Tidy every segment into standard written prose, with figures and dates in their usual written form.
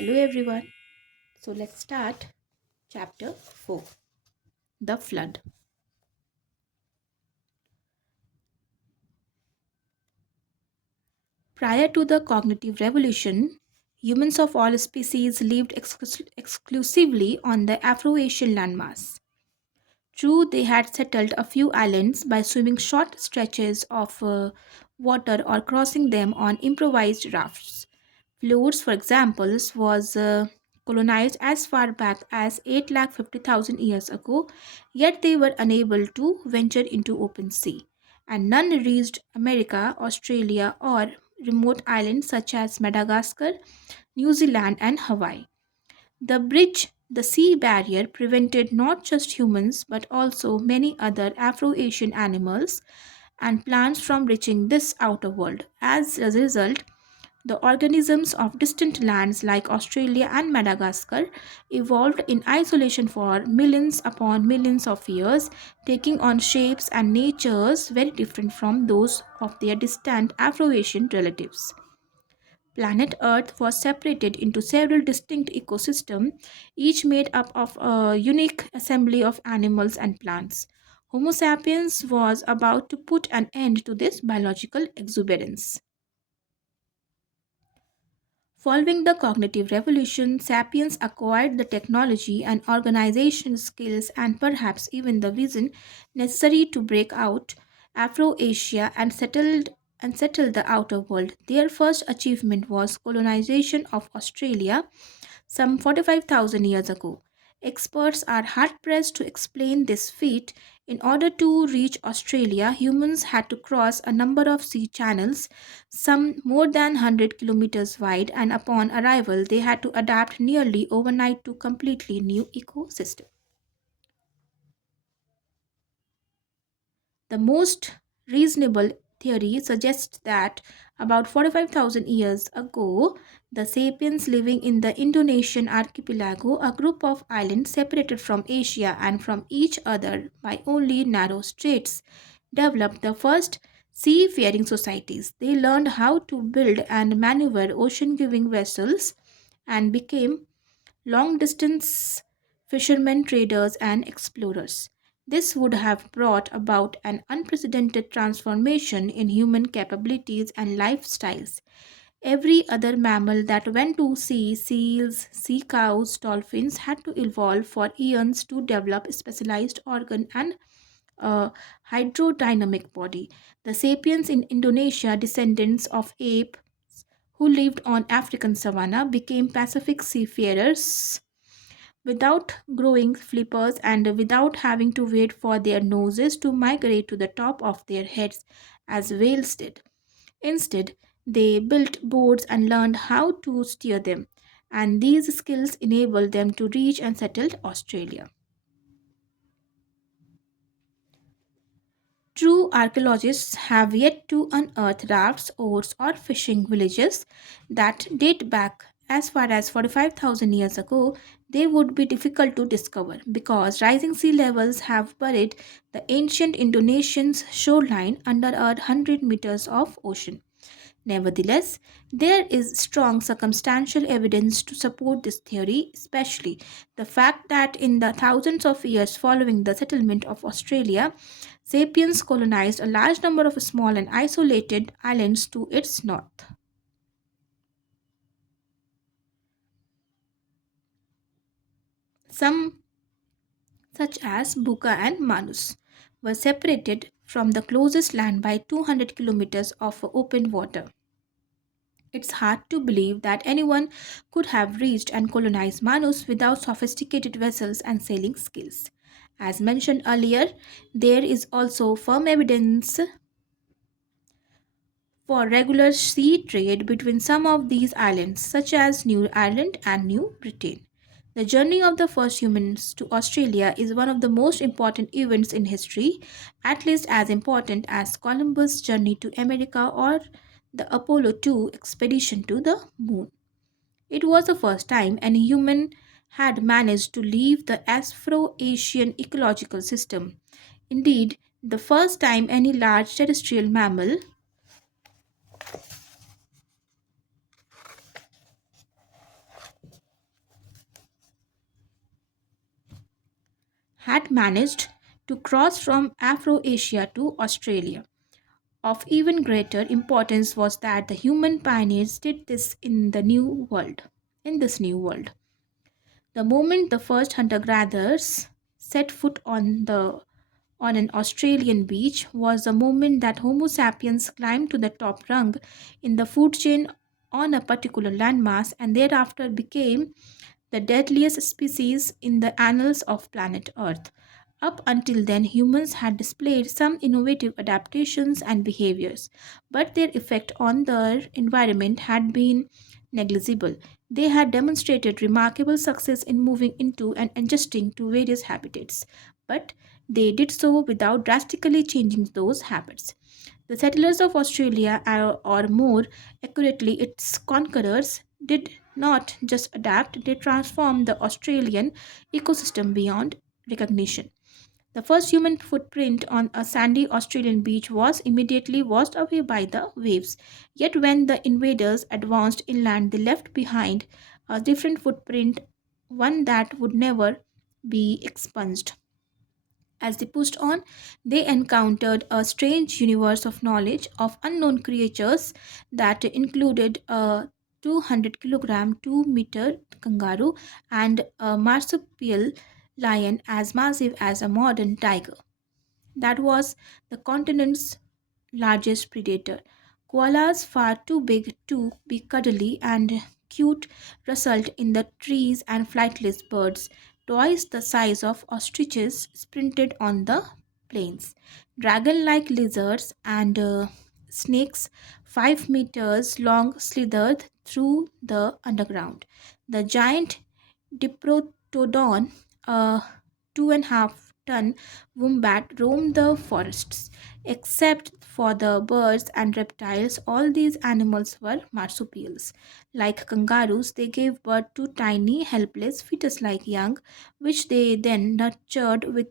Hello everyone. So let's start chapter 4, The Flood. Prior to the cognitive revolution, humans of all species lived exclusively on the Afro-Asian landmass. True, they had settled a few islands by swimming short stretches of water or crossing them on improvised rafts. Flores, for example, was colonized as far back as 850,000 years ago, yet they were unable to venture into open sea, and none reached America, Australia, or remote islands such as Madagascar, New Zealand, and Hawaii. The sea barrier, prevented not just humans but also many other Afro Asian animals and plants from reaching this outer world. As a result, the organisms of distant lands like Australia and Madagascar evolved in isolation for millions upon millions of years, taking on shapes and natures very different from those of their distant Afro Asian relatives. Planet Earth was separated into several distinct ecosystems, each made up of a unique assembly of animals and plants. Homo sapiens was about to put an end to this biological exuberance. Following the cognitive revolution, sapiens acquired the technology and organization skills and perhaps even the vision necessary to break out Afro-Asia and settle the outer world. Their first achievement was colonization of Australia some 45,000 years ago. Experts are hard pressed to explain this feat. In order to reach Australia, humans had to cross a number of sea channels, some more than 100 kilometers wide, and upon arrival, they had to adapt nearly overnight to completely new ecosystem. The most reasonable theory suggests that about 45,000 years ago, the sapiens living in the Indonesian archipelago, a group of islands separated from Asia and from each other by only narrow straits, developed the first seafaring societies. They learned how to build and maneuver ocean going vessels and became long distance fishermen, traders, and explorers. This would have brought about an unprecedented transformation in human capabilities and lifestyles. Every other mammal that went to sea, seals, sea cows, dolphins, had to evolve for eons to develop specialized organ and a hydrodynamic body. The sapiens in Indonesia, descendants of ape who lived on African savanna, became Pacific seafarers without growing flippers and without having to wait for their noses to migrate to the top of their heads as whales did. Instead, they built boats and learned how to steer them, and these skills enabled them to reach and settle Australia. True archaeologists have yet to unearth rafts, oars, or fishing villages that date back as far as 45,000 years ago. They would be difficult to discover because rising sea levels have buried the ancient Indonesian's shoreline under 100 meters of ocean. Nevertheless, there is strong circumstantial evidence to support this theory, especially the fact that in the thousands of years following the settlement of Australia, sapiens colonized a large number of small and isolated islands to its north. Some, such as Buka and Manus, were separated from the closest land by 200 kilometers of open water. It's hard to believe that anyone could have reached and colonized Manus without sophisticated vessels and sailing skills. As mentioned earlier, there is also firm evidence for regular sea trade between some of these islands, such as New Ireland and New Britain. The journey of the first humans to Australia is one of the most important events in history, at least as important as Columbus' journey to America or the Apollo 2 expedition to the moon. It was the first time any human had managed to leave the Afro Asian ecological system. Indeed, the first time any large terrestrial mammal had managed to cross from Afro-Asia to Australia. Of even greater importance was that the human pioneers did this in the new world. In this new world, the moment the first hunter-gatherers set foot on an Australian beach was the moment that Homo sapiens climbed to the top rung in the food chain on a particular landmass and thereafter became the deadliest species in the annals of planet Earth. Up until then, humans had displayed some innovative adaptations and behaviors, but their effect on their environment had been negligible. They had demonstrated remarkable success in moving into and adjusting to various habitats, but they did so without drastically changing those habits. The settlers of Australia, or more accurately, its conquerors, did not just adapt, they transformed the Australian ecosystem beyond recognition. The first human footprint on a sandy Australian beach was immediately washed away by the waves. Yet, when the invaders advanced inland, they left behind a different footprint, one that would never be expunged. As they pushed on, they encountered a strange universe of knowledge of unknown creatures that included a 200 kilogram, 2-meter kangaroo and a marsupial lion as massive as a modern tiger. That was the continent's largest predator. Koalas, far too big to be cuddly and cute, rustled in the trees, and flightless birds, twice the size of ostriches, sprinted on the plains. Dragon like lizards and snakes, 5 meters long, slithered through the underground. The giant Diprotodon, a 2.5-ton wombat, roamed the forests. Except for the birds and reptiles, all these animals were marsupials. Like kangaroos, they gave birth to tiny, helpless, fetus like young, which they then nurtured with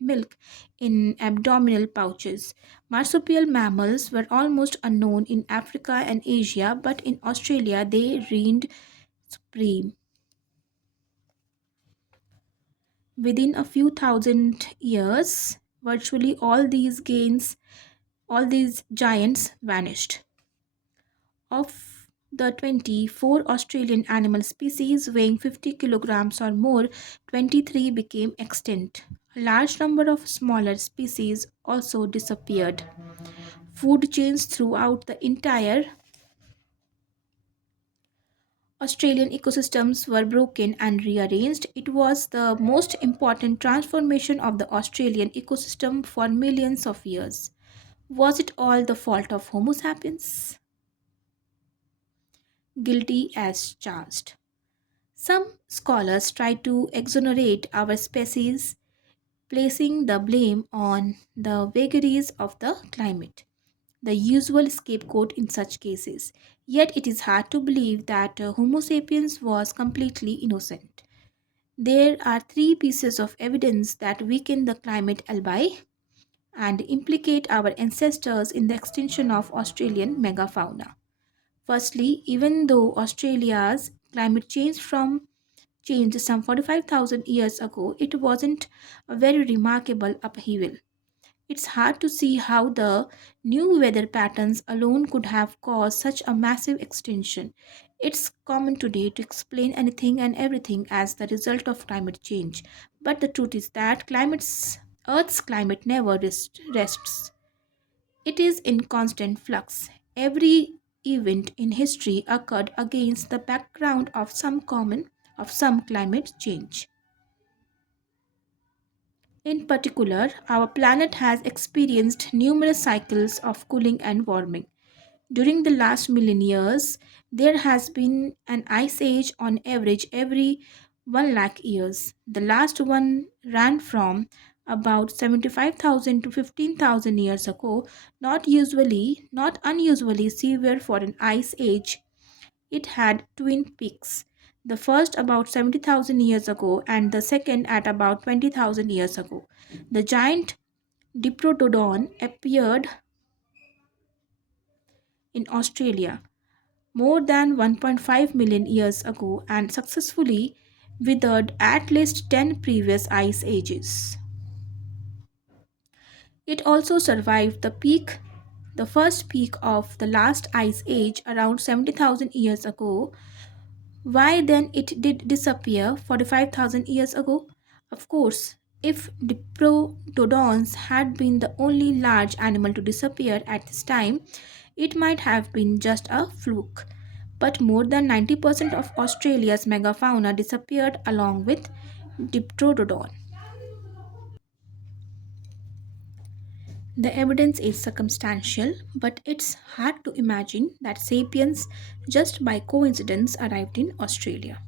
milk in abdominal pouches. Marsupial mammals were almost unknown in Africa and Asia, but in Australia they reigned supreme. Within a few thousand years, virtually all these giants vanished. Of the 24 Australian animal species weighing 50 kilograms or more, 23 became extinct. A large number of smaller species also disappeared. Food chains throughout the entire Australian ecosystems were broken and rearranged. It was the most important transformation of the Australian ecosystem for millions of years. Was it all the fault of Homo sapiens? Guilty as charged. Some scholars try to exonerate our species, placing the blame on the vagaries of the climate, the usual scapegoat in such cases. Yet it is hard to believe that Homo sapiens was completely innocent. There are three pieces of evidence that weaken the climate alibi and implicate our ancestors in the extinction of Australian megafauna. Firstly, even though Australia's climate changed some 45,000 years ago, it wasn't a very remarkable upheaval. It's hard to see how the new weather patterns alone could have caused such a massive extinction. It's common today to explain anything and everything as the result of climate change. But the truth is that Earth's climate never rests. It is in constant flux. Every event in history occurred against the background of some climate change. In particular, our planet has experienced numerous cycles of cooling and warming. During the last million years, there has been an ice age on average every 1 lakh years. The last one ran from about 75,000 to 15,000 years ago, not unusually severe for an ice age. It had twin peaks. The first about 70,000 years ago and the second at about 20,000 years ago. The giant Diprotodon appeared in Australia more than 1.5 million years ago and successfully withered at least 10 previous ice ages. It also survived the first peak of the last ice age around 70,000 years ago. Why then it did disappear 45,000 years ago? Of course, if diprotodons had been the only large animal to disappear at this time, it might have been just a fluke. But more than 90% of Australia's megafauna disappeared along with diprotodon. The evidence is circumstantial, but it's hard to imagine that sapiens just by coincidence arrived in Australia.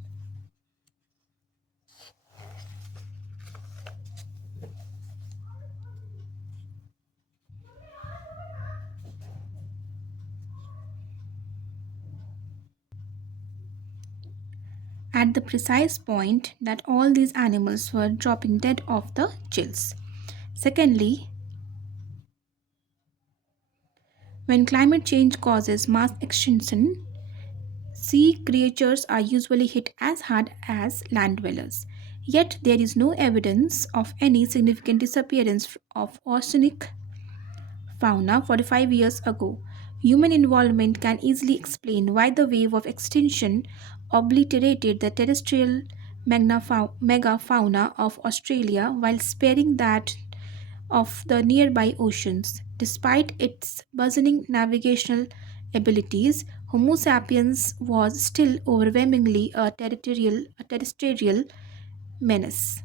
At the precise point that all these animals were dropping dead off the gills. Secondly, when climate change causes mass extinction, sea creatures are usually hit as hard as land dwellers. Yet there is no evidence of any significant disappearance of oceanic fauna 45 years ago. Human involvement can easily explain why the wave of extinction obliterated the terrestrial megafauna of Australia while sparing that of the nearby oceans. Despite its burgeoning navigational abilities, Homo sapiens was still overwhelmingly a terrestrial menace.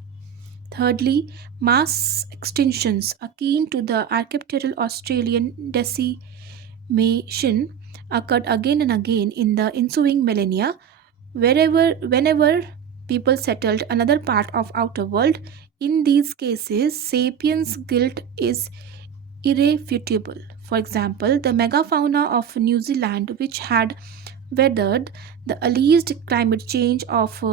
Thirdly, mass extinctions akin to the archipteral Australian decimation occurred again and again in the ensuing millennia, whenever people settled another part of outer world. In these cases, sapiens' guilt is irrefutable. For example, the megafauna of New Zealand, which had weathered the alleged climate change of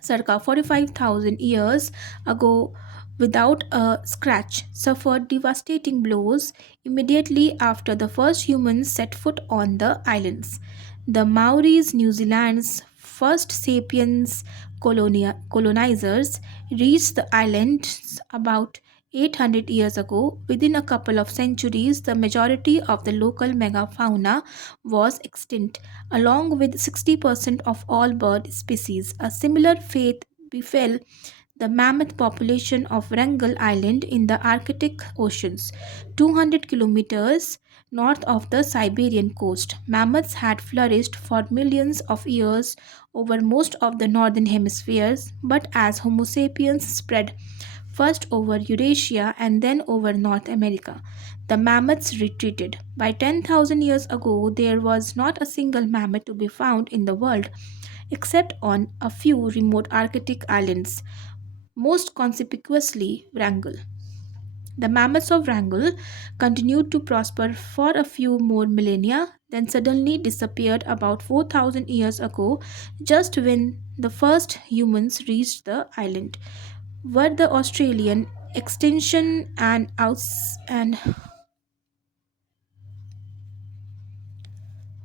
circa 45,000 years ago without a scratch, suffered devastating blows immediately after the first humans set foot on the islands. The Maoris, New Zealand's first sapiens colonizers, reached the islands about 800 years ago. Within a couple of centuries, the majority of the local megafauna was extinct, along with 60% of all bird species. A similar fate befell the mammoth population of Wrangel Island in the Arctic Oceans, 200 kilometers north of the Siberian coast. Mammoths had flourished for millions of years over most of the northern hemispheres, but as Homo sapiens spread first over Eurasia and then over North America, the mammoths retreated. By 10,000 years ago, there was not a single mammoth to be found in the world except on a few remote Arctic islands, most conspicuously Wrangel. The mammoths of Wrangel continued to prosper for a few more millennia, then suddenly disappeared about 4,000 years ago, just when the first humans reached the island. Were the Australian extinction and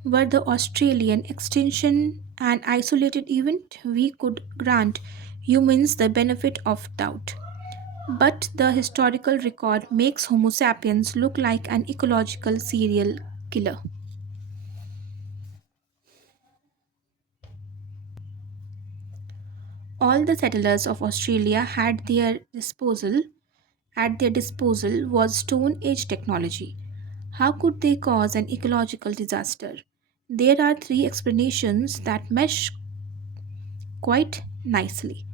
were the Australian extinction an isolated event? We could grant humans the benefit of doubt. But the historical record makes Homo sapiens look like an ecological serial killer. All the settlers of Australia had at their disposal was Stone Age technology. How could they cause an ecological disaster? There are three explanations that mesh quite nicely.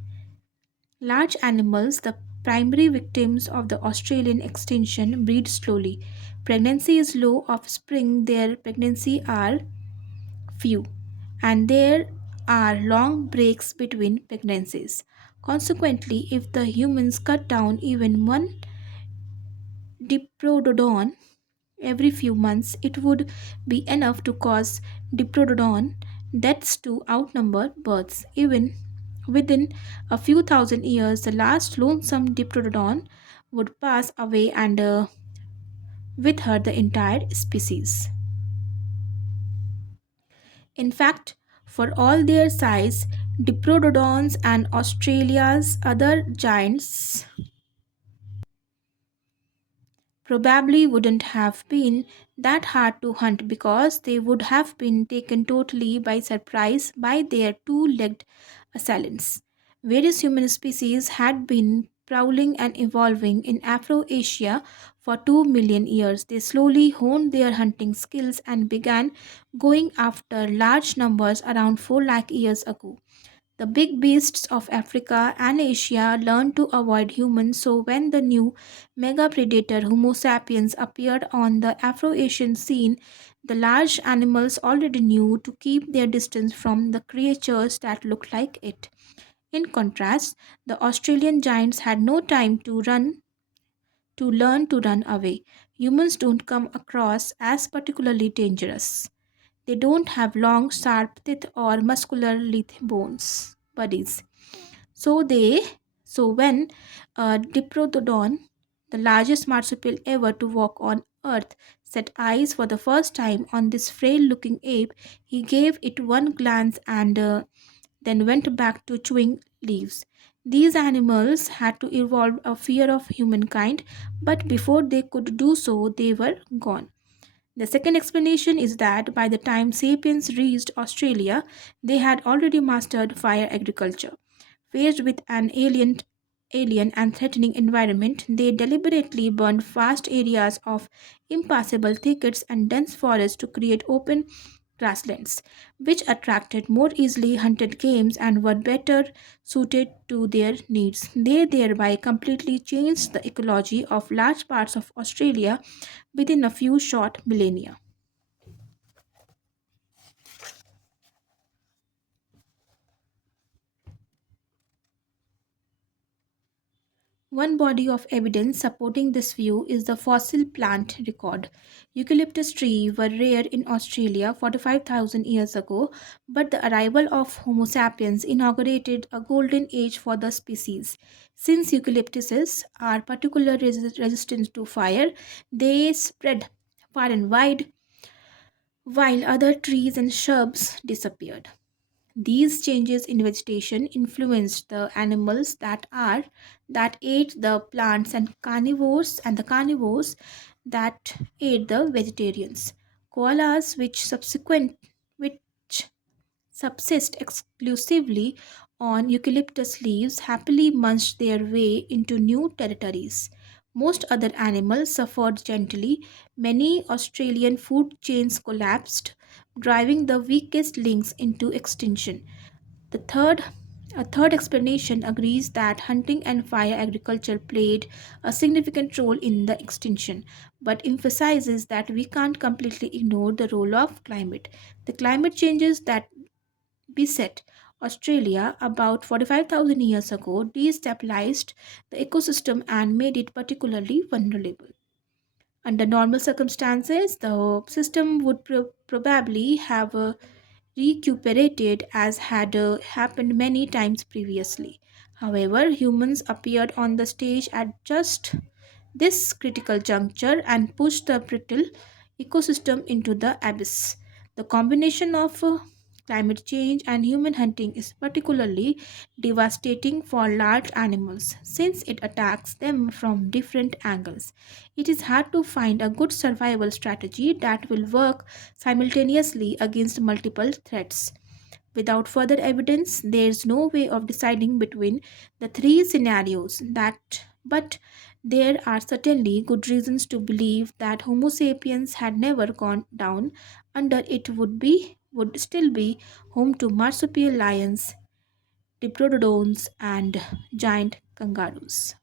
Large animals, the primary victims of the Australian extinction, breed slowly. Pregnancy is low, offspring their pregnancy are few, and there are long breaks between pregnancies. Consequently, if the humans cut down even one diprotodon every few months, it would be enough to cause diprotodon deaths to outnumber births. Even within a few thousand years, the last lonesome diprotodon would pass away and with her the entire species. In fact, for all their size, Diprotodons and Australia's other giants probably wouldn't have been that hard to hunt because they would have been taken totally by surprise by their two legged assailants. Various human species had been prowling and evolving in Afro-Asia for 2 million years. They slowly honed their hunting skills and began going after large numbers around 4 lakh years ago. The big beasts of Africa and Asia learned to avoid humans, so when the new mega predator Homo sapiens appeared on the Afro Asian scene, the large animals already knew to keep their distance from the creatures that looked like it. In contrast, the Australian giants had no time to learn to run away. Humans don't come across as particularly dangerous. They don't have long, sharp teeth or muscular lithe bones bodies. So they so when Diprotodon, the largest marsupial ever to walk on Earth, set eyes for the first time on this frail-looking ape, he gave it one glance and then went back to chewing leaves. These animals had to evolve a fear of humankind, but before they could do so, they were gone. The second explanation is that by the time sapiens reached Australia, they had already mastered fire agriculture. Faced with an alien and threatening environment, they deliberately burned vast areas of impassable thickets and dense forests to create open grasslands, which attracted more easily hunted games and were better suited to their needs. They thereby completely changed the ecology of large parts of Australia within a few short millennia. One body of evidence supporting this view is the fossil plant record. Eucalyptus trees were rare in Australia 45,000 years ago, but the arrival of Homo sapiens inaugurated a golden age for the species. Since eucalyptuses are particularly resistant to fire, they spread far and wide while other trees and shrubs disappeared. These changes in vegetation influenced the animals that ate the plants and the carnivores that ate the vegetarians. Koalas, which subsist exclusively on eucalyptus leaves, happily munched their way into new territories. Most other animals suffered gently. Many Australian food chains collapsed, driving the weakest links into extinction. The third a third explanation agrees that hunting and fire agriculture played a significant role in the extinction, but emphasizes that we can't completely ignore the role of climate. The climate changes that beset Australia about 45,000 years ago destabilized the ecosystem and made it particularly vulnerable. Under normal circumstances, the system would probably have recuperated as had happened many times previously. However, humans appeared on the stage at just this critical juncture and pushed the brittle ecosystem into the abyss. The combination of climate change and human hunting is particularly devastating for large animals since it attacks them from different angles. It is hard to find a good survival strategy that will work simultaneously against multiple threats. Without further evidence, there is no way of deciding between the three scenarios that but there are certainly good reasons to believe that Homo sapiens had never gone down under it would still be home to marsupial lions, diprotodons and giant kangaroos.